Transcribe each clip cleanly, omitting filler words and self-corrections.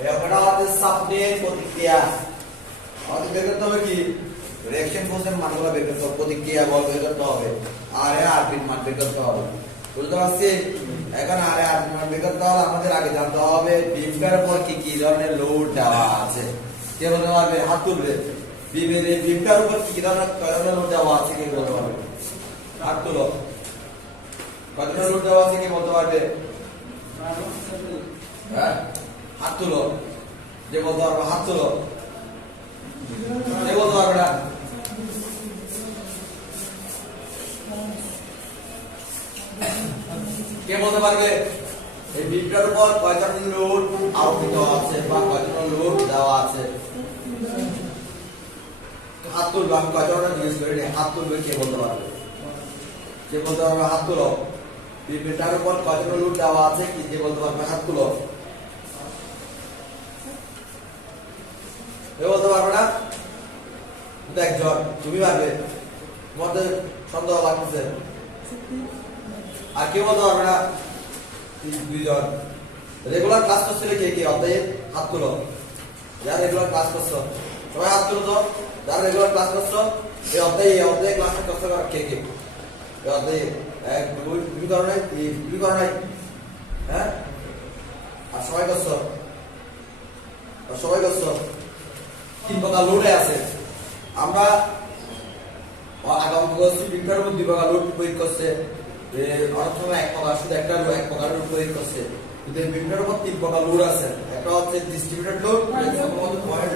এই অঙ্কটা হচ্ছে সাবটেন প্রতিক্রিয়া। আমাদের বের করতে হবে কি রিঅ্যাকশন ফোর্সের মানগুলো বের করতে হবে, প্রতিক্রিয়া বল বের করতে হবে, আর আরপির মান বের করতে হবে। বুঝতে পারছি? এখন আর আরপির মান বের করতে হলে আমাদের আগে জানতে হবে বিমটার উপর কি কি ধরনের লোড দেওয়া আছে। কে বলতে পারবে? হাত তুলবে। বিমটার উপর কি কি ধরনের লোড দেওয়া আছে কে বলতে পারবে? হাত তুলো। কত ধরনের লোড দেওয়া আছে কে বলতে পারবে? হ্যাঁ, হাত তুলো। যে বলতে পারবে হাত তুলো। যে বলতে পারবে না কে বলতে পারবে? এই বিমটার উপর কয় ধরনের লোড আরোপিত আছে বা কয় ধরনের লোড দেওয়া আছে? হাত তুলবে। আমি কয় ধরনের জিজ্ঞেস করি, হাত তুলবে কে বলতে পারবে? কে বলতে পারবে? হাত তুলো। বিমটার উপর কয় ধরনের লোড দেওয়া আছে কি যে বলতে পারবে? হাত তুলো। কেউ বলতে পারবে না? একজন তুমি পারবে, তোমাদের সন্দেহ লাগতেছে। আর কেউ বলতে পারবে না? দুইজন। রেগুলার ক্লাস করছিলে কে কে? অতএব হাত তুলো। যারা রেগুলার ক্লাস করছো সবাই হাত তুলো তো। যারা রেগুলার ক্লাস করছো এই অধ্যায়ে ক্লাসটা করছো কে কে? এই অধ্যায়ে এক দুই করো নাই, দুই করো নাই, হ্যাঁ? আর সবাই করছো? সবাই করছো? তিন প্রকার লোডে আছে। আমরা আগাম করছি বিমটার উপর দুই প্রকার লোড প্রয়োগ করছে। অনেক সময় এক প্রকার, শুধু একটা এক প্রকার লোড প্রয়োগ করছে। কিন্তু এই বিমটার উপর তিন প্রকার লোড আছে। একটা হচ্ছে distributed load, point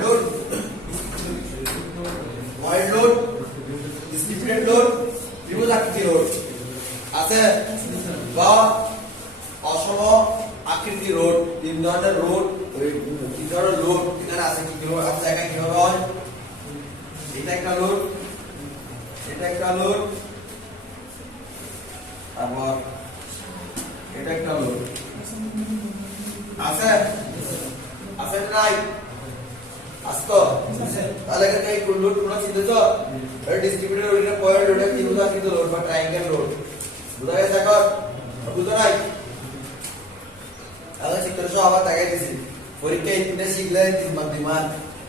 load, distributed load, ত্রিভুজ আকৃতি লোড আছে বা অসম আকৃতি লোড। তিন ধরনের লোড, তিন ধরনের লোড এখানে আছে। কি লোড আছে? এখানে কিভাবে হয়? এটা একটা লোড, এটা একটা লোড, তারপর এটা একটা লোড আছে। আছে নাই? আসতো তাহলে এখানে এই লোড গুলো চিনতেছো? এটা ডিস্ট্রিবিউটেড লোড, এটা পয়েন্ট লোড, এটা ত্রিভুজ আকৃতি লোড বা ট্রায়াঙ্গেল লোড। বুঝা গেছে এখন? বুঝো নাই? তাহলে চিত্রসহ আবার দেখাই দিছি। পরীক্ষায় তিনটা শিখলে 3 মার্ক 2 মার্ক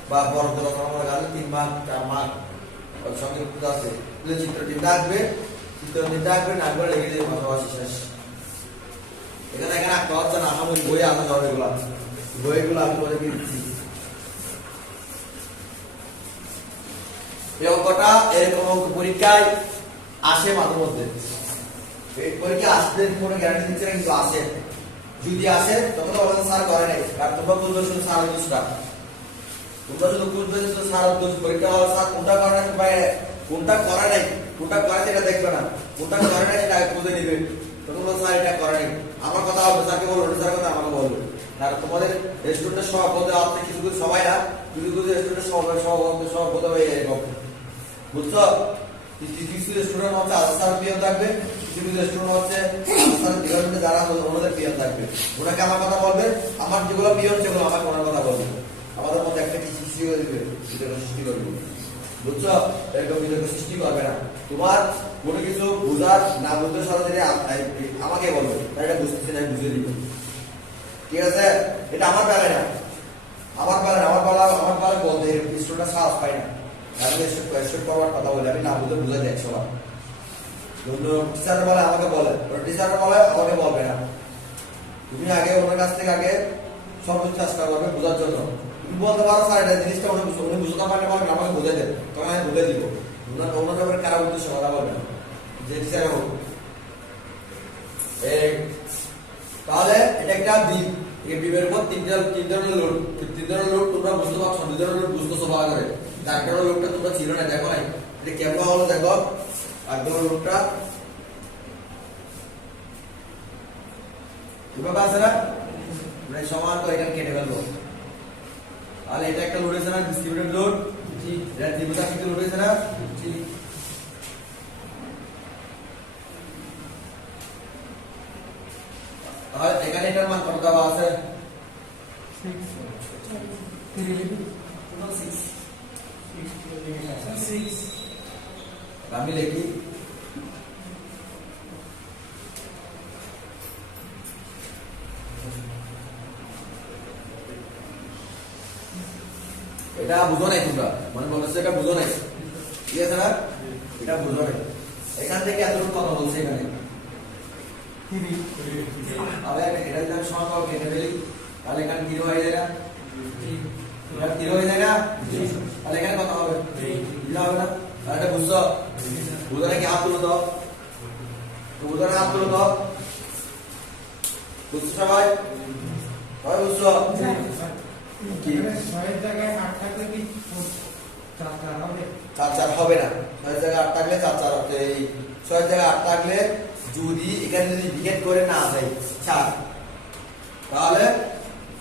বা বড় রকমের গালে 3 মার্ক 4 মার্ক ওর সঙ্গে উত্তর আছে। তাহলে চিত্র তিনটা আঁকবে, চিত্র তিনটা আঁকবে, না করে লিখে দেবে পাশাপাশি শেষ। এখানে আঁকতে হচ্ছে না, আমার বই আছে সব এগুলা, বইগুলো আমি তোমাদেরকে দিচ্ছি। এই অঙ্কটা এরকম অঙ্ক পরীক্ষায় আসে মাঝে মধ্যে। এই পরীক্ষা আসতে কোনো গ্যারান্টি দিচ্ছে না, কিন্তু আসে। যদি আসে তখন তো বলেন স্যার করে নাই, কারণ তোমরা বুঝবে শুধু স্যার দোষটা। তোমরা শুধু বুঝবে শুধু স্যার দোষ। পরীক্ষা হল স্যার কোনটা করে নাই, কোনটা করে নাই, কোনটা করে সেটা দেখবে না, কোনটা করে নাই সেটা বুঝে নিবে। তখন স্যার এটা করে নাই, আমার কথা হবে স্যারকে বলবো, স্যার কথা আমাকে বলবে। আর তোমাদের স্টুডেন্টের সভাপতি আপনি কিছু কিছু সবাই না, কিছু কিছু স্টুডেন্টের সভাপতি হয়ে এরকম, বুঝছো? কিছু স্টুডেন্ট হচ্ছে আসার পিয়ন থাকবে, কিছু কিছু স্টুডেন্ট হচ্ছে আসার ডিপার্টমেন্টে যারা ওনাদের পিয়ন থাকবে। ওনাকে আমার কথা বলবে, আমার যেগুলো পিয়ন সেগুলো আমার ওনার কথা বলবে। আমাদের মধ্যে একটা কিছু সৃষ্টি হয়ে যাবে, বিতর্ক সৃষ্টি করবে, বুঝছো? এরকম বিতর্ক সৃষ্টি করবে না। তোমার কোনো কিছু বোঝার না বুঝতে সরাসরি আমাকে বলবে, তাই এটা বুঝতেছি না, বুঝে দিব। ঠিক আছে? এটা আমার বেলায় না, আমার বেলায় বলতে স্টুডেন্টরা সাহস পায় না। আমি কোয়েশ্চেন করবার কথা বলি, আমি না বুঝে বুঝে দেয় সবাই। টিচাররা বলে আমাকে বলে, টিচাররা বলে আমাকে বলবে না। তুমি আগে ওনার কাছ থেকে আগে সর্বোচ্চ চেষ্টা করবে বোঝার জন্য। তুমি বলতে পারো স্যার এটা জিনিসটা উনি বুঝতে পারলে বলেন আমাকে বুঝে দেন, তখন আমি বুঝে দিব। ওনার ব্যাপারে কারা উদ্দেশ্য কথা বলবে না, যে টিচার হোক। তাহলে এটা একটা বিম, এই বিমের উপর তিন ধরনের লোড, তোমরা বুঝতে পারছো, 2 ধরনের লোড বুঝতেছো ভালো করে। তার কারণে লোডটা তোমরা ছিল না, দেখো নাই। এটা কেমন হলো দেখো, একদম লোডটা কিভাবে আছে না, মানে সমান তো এখানে কেটে ফেলবো। তাহলে এটা একটা লোড হয়েছে না, ডিস্ট্রিবিউটেড লোড। জি, এটা ত্রিভুজ আকৃতির লোড হয়েছে না। জি, তাহলে এখানে এটার মান কত দেওয়া আছে? 6। আমি লিখি এটা বুঝো নাই তোমরা মানে বলছে এটা বুঝো নাই ঠিক আছে না এটা বুঝো নাই এখান থেকে এতটুকু কথা বলছে এখানে আবার এটা যদি আমি সমান কেটে ফেলি তাহলে এখানে 0 হয়ে যায় না এটা 0 হয়ে যায় না তাহলে এখানে কত হবে 0 হবে না তাহলে এটা বুঝছো বুঝো নাকি হাত তুলো দাও তো বুঝো না হাত তুলো দাও বুঝছো সবাই সবাই বুঝছো কি 6 এর জায়গায় 8 থাকলে কি 4 হবে 4 হবে না 6 এর জায়গায় 8 থাকলে 4 হবে এই 6 এর জায়গায় 8 থাকলে যদি এখানে যদি ডিকেট করে না দেয় 4 তাহলে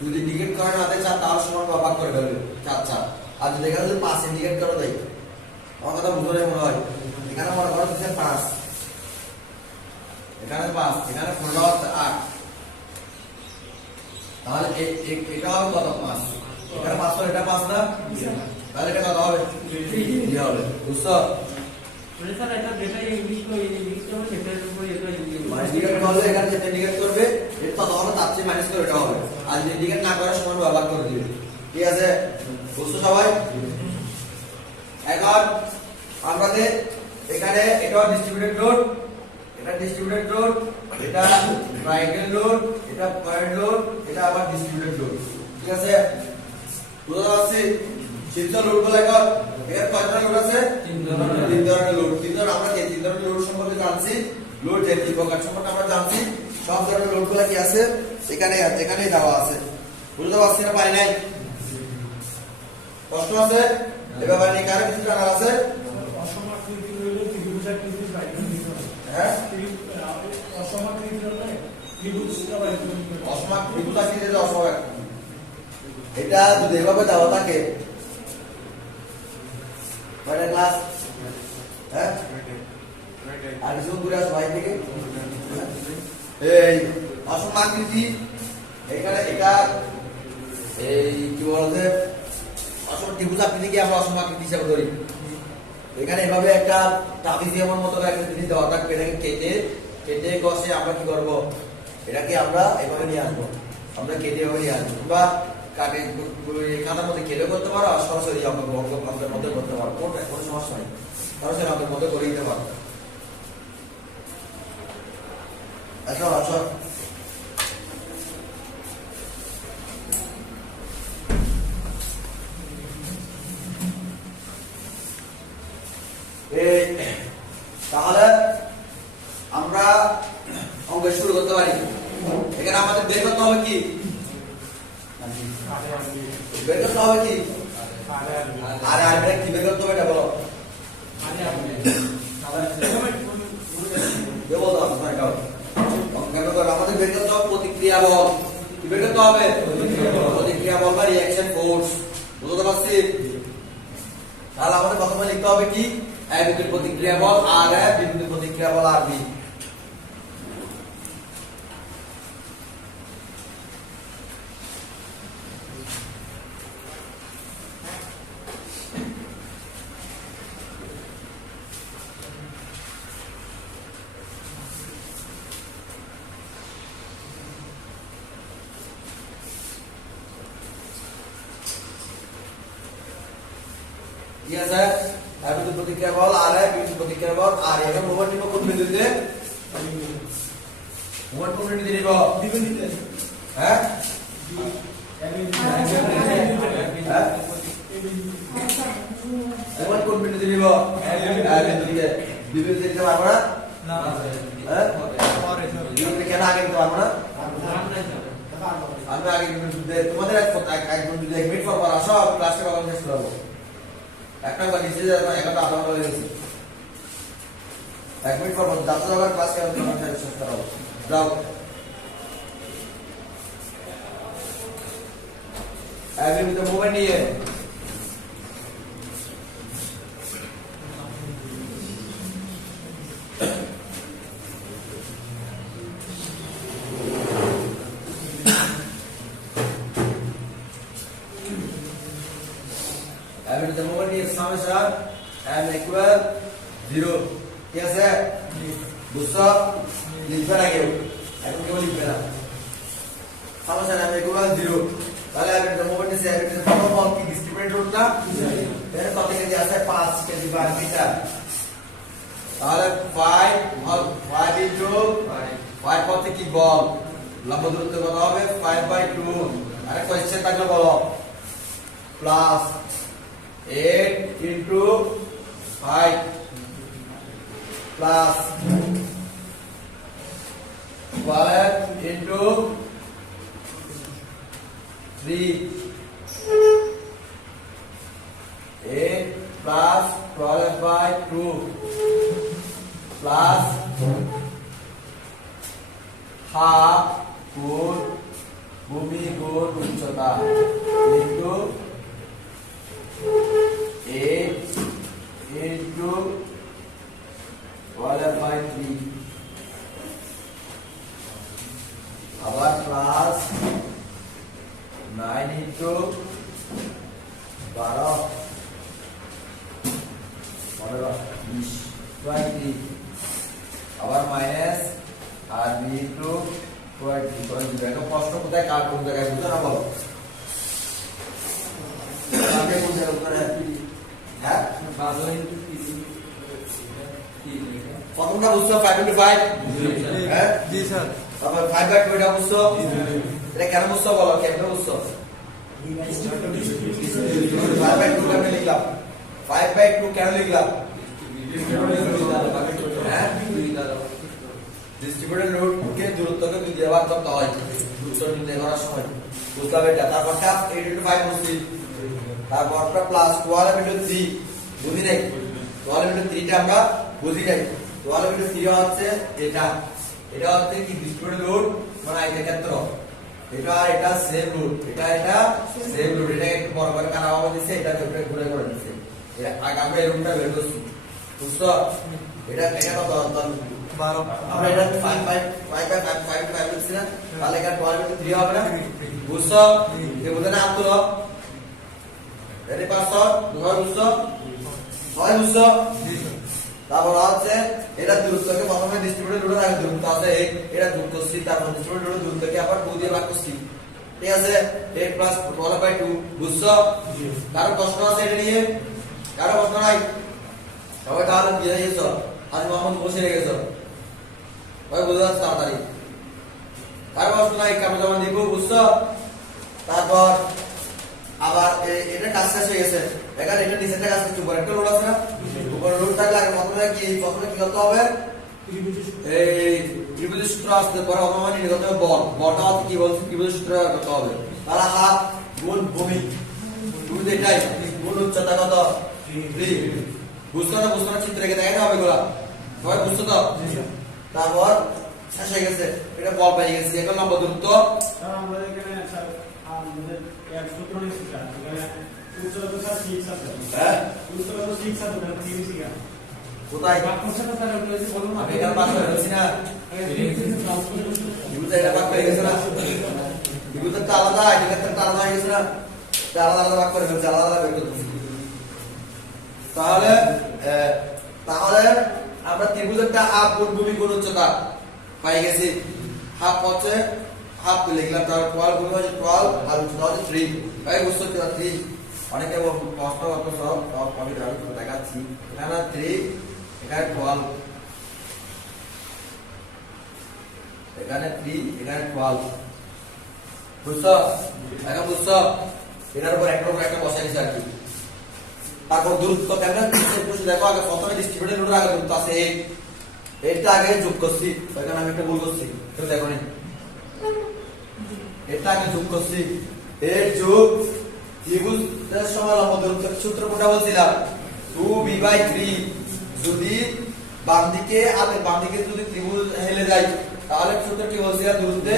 যদি ডিকেট করে না দেয় 4 তাহলে সমান ভাগ করে দেবে 4 আর যদি এখানে যদি 5 ইন্ডিকেট করে দেয় আমার কথা বুঝো নাই মনে হয় এখানে মনে করো দিচ্ছে 5 এখানে 5 এখানে 15 হচ্ছে 8 তাহলে এটা হবে কত 5 এখানে 5 তো এটা 5 না তাহলে এটা কত হবে 3 হবে বুঝছো স্যার এটা যেটা ইংলিশ তো ইংলিশ তো সেটার উপর এটা ইংলিশ ইন্ডিকেট করলে এখানে যেটা ইন্ডিকেট করবে এটা কত হবে তার চেয়ে মাইনাস করে এটা হবে আর যদি ইন্ডিকেট না করে সমান ব্যবহার করে দিবে ঠিক আছে বুঝছো সবাই এখন আমাদের এখানে এটা ডিস্ট্রিবিউটেড লোড এটা ডিস্ট্রিবিউটেড লোড এটা ট্রায়াঙ্গেল লোড এটা পয়েন্ট লোড এটা আবার ডিস্ট্রিবিউটেড লোড ঠিক আছে বুঝতে পারছি শীর্ষ লোড গুলো এখন এর কয়টা লোড আছে তিন ধরনের লোড আমরা যে তিন ধরনের লোড সম্পর্কে জানছি লোড যে তিন প্রকার সম্পর্কে আমরা জানছি সব ধরনের লোড গুলো কি আছে এখানে দেওয়া আছে বুঝতে পারছি না পাই নাই প্রশ্ন আছে এবার নিয়ে কারে কিছু জানা আছে অসমাকৃতি হইলে ত্রিভুজাকৃতি বাইরে দিতে হবে হ্যাঁ অসমাকৃতি হলে ত্রিভুজটা বাইরে দিতে হবে ত্রিভুজাকৃতি যে অসমাক এটা যদি এভাবে দেওয়া থাকে কয়টা ক্লাস হ্যাঁ আর কিছু দূরে আসো ভাই থেকে এই অসমাকৃতি এখানে এটা এই কি বলছে ত্রিভুজাকৃতিকে আমরা অসমাকৃতি হিসাবে ধরি এখানে এভাবে একটা ট্রাপিজিয়ামের মতো একটা জিনিস দেওয়া থাকবে এটাকে কেটে কষে আমরা কি করব এটাকে আমরা এভাবে নিয়ে আসবো আমরা কেটে এভাবে নিয়ে আসবো বা কাটে খাতার মধ্যে কেটে করতে পারো আর সরাসরি আমরা অঙ্কের মধ্যে করতে পারবো কোনো সমস্যা নেই সরাসরি অঙ্কের মধ্যে করে দিতে পারবো আসো তাহলে আমরা অঙ্ক শুরু করতে পারি এখানে আমাদের বের করতে হবে কি বের করতে হবে কি আরে আরে কি বের করতে হবে এটা বলো আমাদের বের করতে হবে প্রতিক্রিয়া বল কি বের করতে হবে প্রতিক্রিয়া বল বা রিঅ্যাকশন ফোর্স বুঝতে পারছি তাহলে আমাদের প্রথমে লিখতে হবে কি বিদ্যুৎ প্রতিক্রিয়া বল আর বিদ্যুৎ প্রতিক্রিয়া বল আর বি ঠিক আছে বিদ্যুৎ প্রতিক্রিয়া বল আর বিদ্যুৎ প্রতিক্রিয়া বল আর এটা মোমেন্ট নিব কোন বিন্দুতে মোমেন্ট কোন বিন্দুতে নিব বিন্দুতে হ্যাঁ মোমেন্ট কোন বিন্দুতে নিব বিন্দুতে বিন্দুতে নিতে পারবো না হ্যাঁ বিন্দুতে কেন আগে নিতে পারবো না আমরা আগে তোমাদের একদম যদি 1 মিনিট পর আসো ক্লাসটা কখন শেষ করব একটা কথা নিচে যাবে একটা আলাদা হয়ে গেছে 1 মিনিট পর দাঁত আবার ক্লাস কেমন তখন শেষ করাবো যাও আমি তো মোবাইল নিয়ে and the moment is summation and equal 0 ঠিক আছে বুঝছো লিখবে না কেউ এখন কেউ লিখবে না summation and equal 0 তাহলে এটা মোমেন্ট আছে এটা কত বল কি ডিস্ট্রিবিউটেড রুট না এর কত কেজি আছে 5 কেজি পার মিটার তাহলে 5 ইনটু 5 কত কি বল লম্ব দূরত্ব কত হবে 5/2 আরে কোশ্চেন থাকলে বলো plus 8 into 5 plus 12 into 3 8 plus 12/2 plus half গুণ ভূমি গুণ উচ্চতা into 8 into 12/3 আবার প্লাস 9 into 12 20 আবার মাইনাস আর b into 20 দেখো প্রশ্ন কোথায় কার কোন জায়গায় বুঝো না বলো আগে কোন জায়গায় উত্তর হ্যাঁ 12 ইনটু 3 প্রথমটা বুঝছো 5 into 5 হ্যাঁ জি স্যার তারপর 5/2 এটা বুঝছো এটা কেন বুঝছো বলো কেন বুঝছো 5/2 কেন লিখলাম 5/2 কেন লিখলাম হ্যাঁ ডিস্ট্রিবিউটেড রুট কে দূরত্বকে দুই দিয়ে ভাগ করতে হয় উত্তর নির্ণয় করার সময় বুঝলাম এটা তারপরটা 8 into 5 বুঝছি তারপরটা প্লাস 12 into 3 বুঝি নাই 12 into 3 টা আমরা বুঝি নাই 12 into 3 হচ্ছে এটা এটা হচ্ছে কি ডিস্ট্রিবিউটেড রুট মানে আয়তক্ষেত্র ক্ষেত্র এটা আর এটা সেম রুট এটা সেম রুট এটা একটু বড় করে কাটা হবে দিছে এটা একটু ঘুরে করে দিছে এটা আগে আমরা এই রুটটা বের করছি বুঝছো এটা কত 12 আমরা এটা 5/5 লিখছি না তাহলে এটা 12 into 3 হবে না বুঝছো এই বুঝে না আত্মলো এর পাশে দুই বুঝছো হয় বুঝছো তারপর আছে এটা দূরত্বকে প্রথমে ডিস্ট্রিবিউটেড রুটের আগে দূরত্ব আছে এটা যোগ করছি তারপর ডিস্ট্রিবিউটেড রুটের দূরত্বকে আবার 2 দিয়ে ভাগ করছি ঠিক আছে 8 plus 12/2 বুঝছো কারো প্রশ্ন আছে এটা নিয়ে কারো প্রশ্ন নাই সবাই তাহলে দিয়ে দিয়েছো আজ মোহাম্মদ বসে রেখেছো ওই বুঝতে পারছো তাড়াতাড়ি কারো প্রশ্ন নাই কেমন যেমন দিব বুঝছো তারপর আবার এটা কাজ শেষ হয়ে গেছে এখানে এটা নিচেটা কাজ করতে উপরে একটা লোড আছে না উপরে লোড থাকলে আগে প্রথমে কি করতে হবে এই ত্রিভুজ সূত্র আসতে পরে অপমান নির্গত বলটা হচ্ছে কি বলছে ত্রিভুজ সূত্র করতে হবে তাহলে হাত গুণ ভূমি ভূমি এটাই গুণ উচ্চতা কত 3 বুঝছো না চিত্র রেখে দেখাতে হবে এগুলা সবাই বুঝছো তো তারপর শেষ হয়ে গেছে এটা বল পেয়ে গেছে এখন লম্ব দূরত্ব আমরা এখানে স্যার আমাদের এক সূত্র নিয়েছি স্যার এখানে উচ্চতা তো স্যার 6 আছে হ্যাঁ উচ্চতা তো 6 আছে ওখানে 3 ছিল কোথায় বাক করছে না স্যার ওটা বলো না আমি এখানে পাস করেছি না বিভূত এটা ভাগ হয়ে গেছে না বিভূত তো আলাদা এটা তো আলাদা হয়ে গেছে না আলাদা ভাগ করে ফেলছে আলাদা বের করতেছি তাহলে আমরা ত্রিভুজেরটা হাফ গুণ ভূমি গুণ উচ্চতা পাই গেছি হাফ হচ্ছে হাফ লিখলাম তার 12 গুণ হচ্ছে 12 আর উচ্চতা হচ্ছে 3 তাই বুঝছো 3 অনেকে প্রশ্ন অত সব আমি দেখাচ্ছি এখানে 3 এখানে 12 এখানে 3 এখানে 12 বুঝছো এখন বুঝছো এটার উপর একটা বসাই দিছি আর কি তারপর দূরত্ব কেমন প্রশ্ন দেখো আগে প্রথমে ডিস্ট্রিবিউটেড রুটের আগে দূরত্ব আছে এটা আগে যোগ করছি এখানে আমি একটা ভুল করছি তো দেখো নি এটা আগে যোগ করছি এর যোগ ত্রিভুজের সময় লম্ব দূরত্ব সূত্র কোনটা বলছিলাম 2b/3 যদি বাম দিকে যদি ত্রিভুজ হেলে যায় তাহলে সূত্র কি বলছিলাম দূরত্বে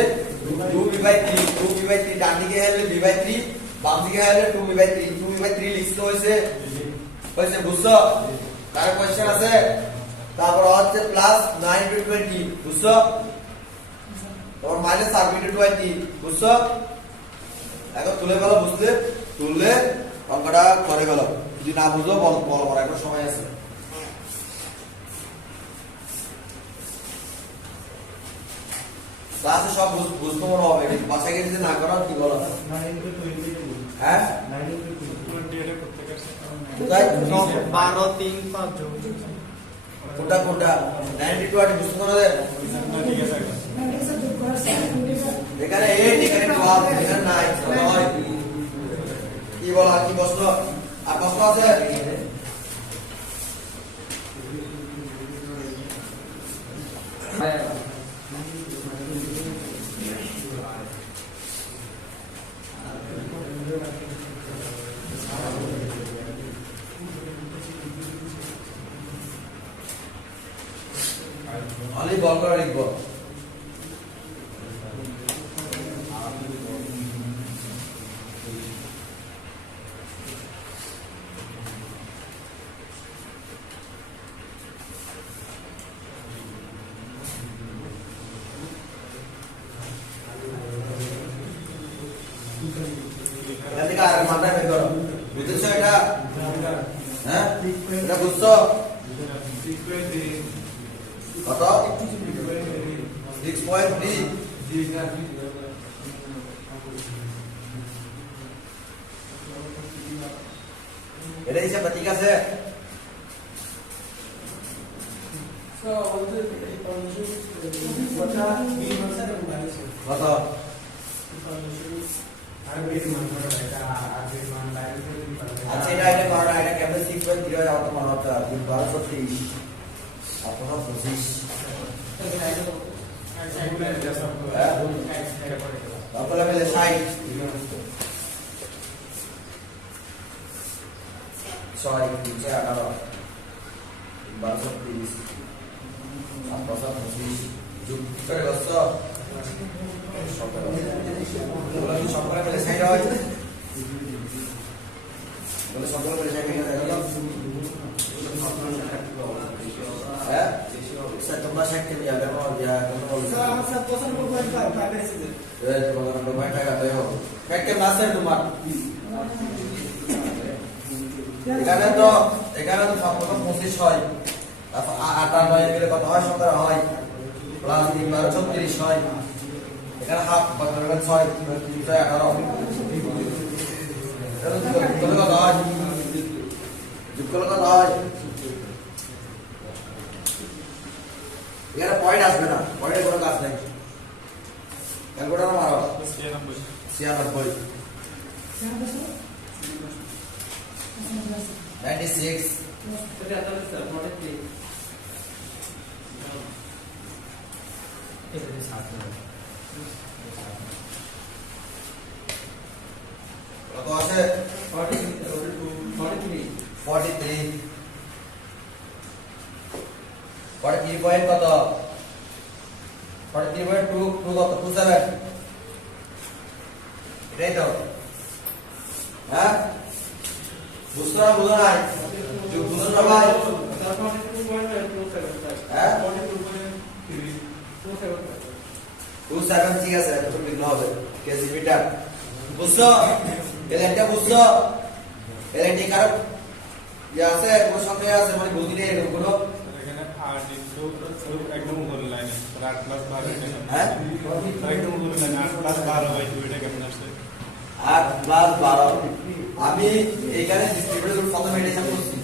2b/3 ডান দিকে হেলে b/3 বাম দিকে হেলে 2b/3 লিখতে হয়েছে বুঝছো তার কোশ্চেন আছে তারপর হচ্ছে প্লাস 9 into 20 বুঝছো তারপর মাইনাস 4 into 20 বুঝছো এখন তুলে ফেলো বুঝতে তুললে অঙ্কটা করে ফেলো যদি না বুঝো বল একটা সময় আছে ক্লাসে সব বুঝতে মনে হবে, কিন্তু বাসায় গিয়ে যদি না করো কি বলো? হ্যাঁ কোথায় 12 3 5 যোগ কোনটা কোনটা 92 আর বুঝতে মনে হবে। এখানে 8 এখানে 12 এখানে 9 কত হয়? কি বলো আর কি প্রশ্ন? আর প্রশ্ন আছে? অলি বল করে লিখবো। এখান থেকে আর মানটা বের করো। বুঝেছো এটা? হ্যাঁ এটা বুঝছো? কত 6.3 এটা হিসাবে ঠিক আছে? কত আচ্ছা এটা এটা করো না, এটা কেমন 6.3 হয় আমার তো মনে হচ্ছে 1230 আর 25 তারপরে মিলে 60 6 নিচে 18 1230 আর 25 যোগ করে বসছ সকালে মিলে 60 হয় বলে সকালে মিলে 60 হয়ে গেল। হ্যাঁ স্যার তোমরা 60 কে নিয়ে যাবে আর ইয়া কোন বলছো স্যার আমার 95.5 এসেছে এই তোমার 90 টাকা দেয় হবে ফ্যাক্টর না স্যার তোমার এখানে তো সবকটা 25 হয়, তারপর 8 আর 9 মিলে কত হয়? 17 হয়, প্লাস 3 12 36 হয়, এখানে হাফ বাকি 6 3 18 এটা তো কত হয়? যুক্ত কত হয়? এখানে পয়েন্ট আসবে না, পয়েন্টের কোনো কাজ নেই। ক্যালকুলেটর মারো 96 96 এটা তো স্যার 43 এটা 7 কত আছে? 43 43 পয়েন্ট কত? 43.2 কত? 27 এটাই তো। হ্যাঁ বুঝতে না বুঝো নাই যোগ বুঝো না ভাই? হ্যাঁ 27 ঠিক আছে, এত লিখলে হবে কেজি মিটার। বুঝছো? এলএনটা বুঝছো? এলএনটি কার ইয়া আছে কোন সংখ্যা আছে মানে বুঝি নেই এরকম কোনো? এখানে 8 ইনটু একদম উপরের লাইনে 8 প্লাস 12 এটা হ্যাঁ একদম উপরের লাইনে 8 প্লাস 12 বাই 2 এটা কেমন আসছে? 8 প্লাস 12 আমি এখানে ডিস্ট্রিবিউটেড রুট প্রথমে এটা হিসাব করছি।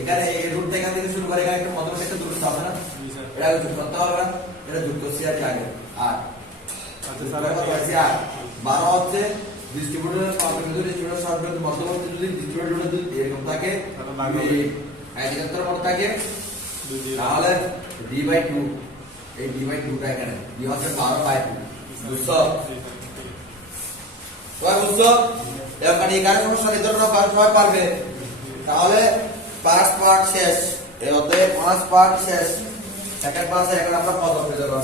এখানে এই রুট থেকে শুরু করে এখানে একটা প্রথমে একটা দূরত্ব আছে না, এটা যোগ করতে হবে না, এটা যোগ করছি আর কি আগে 8 আচ্ছা স্যার স্যার কত হচ্ছে 8 12 হচ্ছে ডিস্ট্রিবিউটরের পারপেন্ডিকুলার ডিস্ট্রিবিউটর সর্বনিম্ন মধ্যবর্তী যদি ডিস্ট্রিবিউটর যদি এরকম থাকে এদিকের মতো থাকে তাহলে d/2 এই d/2 টা এখানে d হচ্ছে 12/2 বুঝছো? বুঝছো? এবার এই কারণে সমস্যা নির্ধারণ করা সবাই পারবে। তাহলে 5 পার্ট শেষ, এই অধ্যায়ে 5 পার্ট শেষ। সেকেন্ড ক্লাসে এখন আমরা পদ পেতে পারবো।